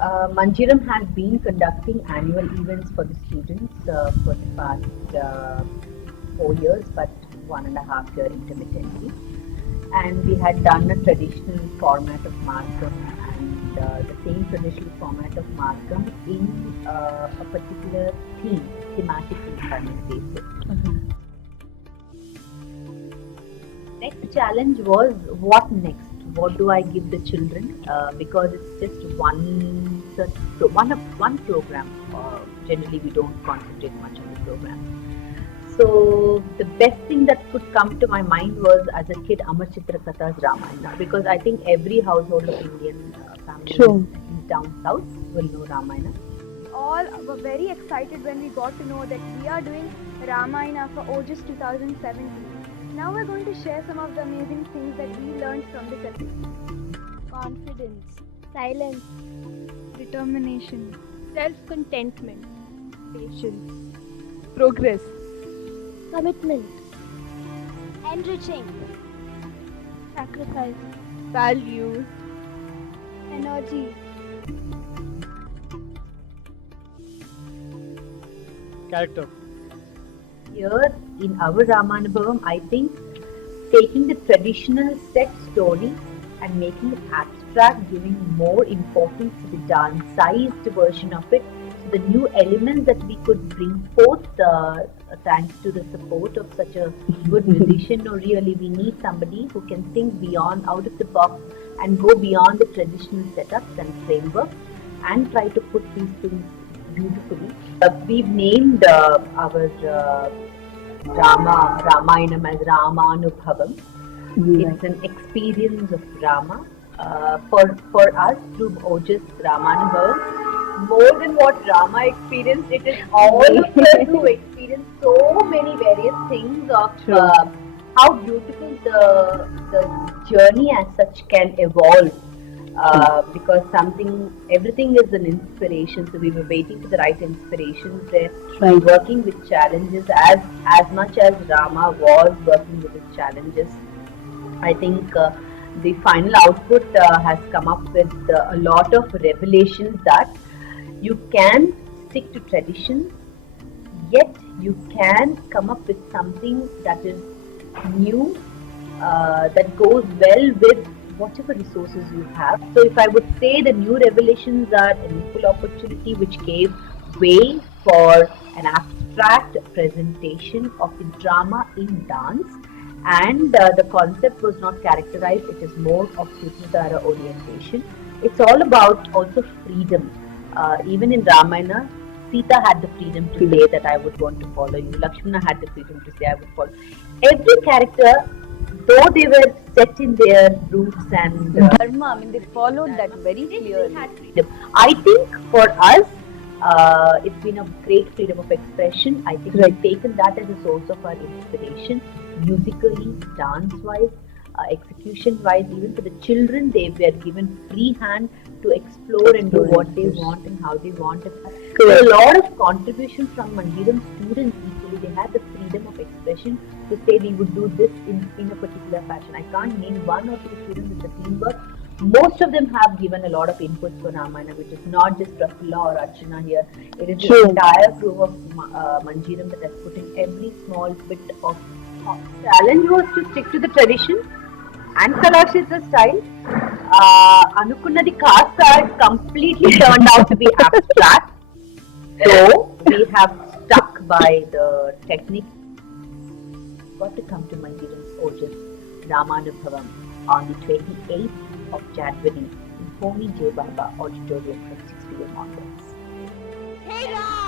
Manjiram has been conducting annual events for the students for the past 4 years, but 1.5 year intermittently. And we had done a traditional format of Margam and the same traditional format of Margam in a particular theme, thematically, if I may say so. Next challenge was what next? What do I give the children? Because it's just one program. Generally, we don't concentrate much on the program. So the best thing that could come to my mind was, as a kid, Amar Chitra Katha's Ramayana, because I think every household of Indian family, True. at least down south, will know Ramayana. All were very excited when we got to know that we are doing Ramayana for OGIS 2017. Now we're going to share some of the amazing things that we learned from this episode. Confidence, silence, Determination, self-contentment, patience, Progress. commitment, enriching, sacrifice, Values. energy, Character. Here in our Ramanubhavam, I think taking the traditional set story and making it abstract, giving more importance to the dance-sized version of it. So the new elements that we could bring forth, thanks to the support of such a good musician. No, really, we need somebody who can think beyond, out of the box, and go beyond the traditional setups and frameworks, and try to put these things beautifully. We've named our Ramayanam as Ramanubhavam. It's an experience of Rama. For us, through OGIS Ramanubhavam, more than what Rama experienced, it is all of us who experience so many various things of how beautiful the journey as such can evolve. Because everything is an inspiration. So we were waiting for the right inspirations there. Right. Working with challenges as much as Rama was working with his challenges. I think the final output has come up with a lot of revelations that you can stick to traditions, yet you can come up with something that is new, that goes well with whatever resources you have. So if I would say the new revelations are an equal opportunity which gave way for an abstract presentation of the drama in dance, and the concept was not characterized, it is more of Sutradhara orientation. It's all about also freedom. Even in Ramayana, Sita had the freedom to say that I would want to follow you. Lakshmana had the freedom to say I would follow. Every character, though they were set in their roots and Dharma, I mean, they followed that very clearly. freedom. I think for us, it's been a great freedom of expression. I think we've taken that as a source of our inspiration, musically, dance-wise, execution-wise. Even for the children, they were given free hand to explore and do what they want and how they want it. So a lot of contribution from Manjiram students equally. They had the freedom of expression to say we would do this in a particular fashion. I can't name one or two students in the teamwork. Most of them have given a lot of inputs for Ramayana, which is not just Prafulla or Archana here. It is the entire crew of Manjiram that has put in every small bit of thought. Challenge was to stick to the tradition and Kalashitra style. Anukunnadi Kasta completely turned out to be abstract. So we have stuck by the technique. Got to come to Manjiram's OGIS Ramanubhavam on the 28th of January in Homi J. Baba Auditorium from 6 p.m. onwards. hey Ram!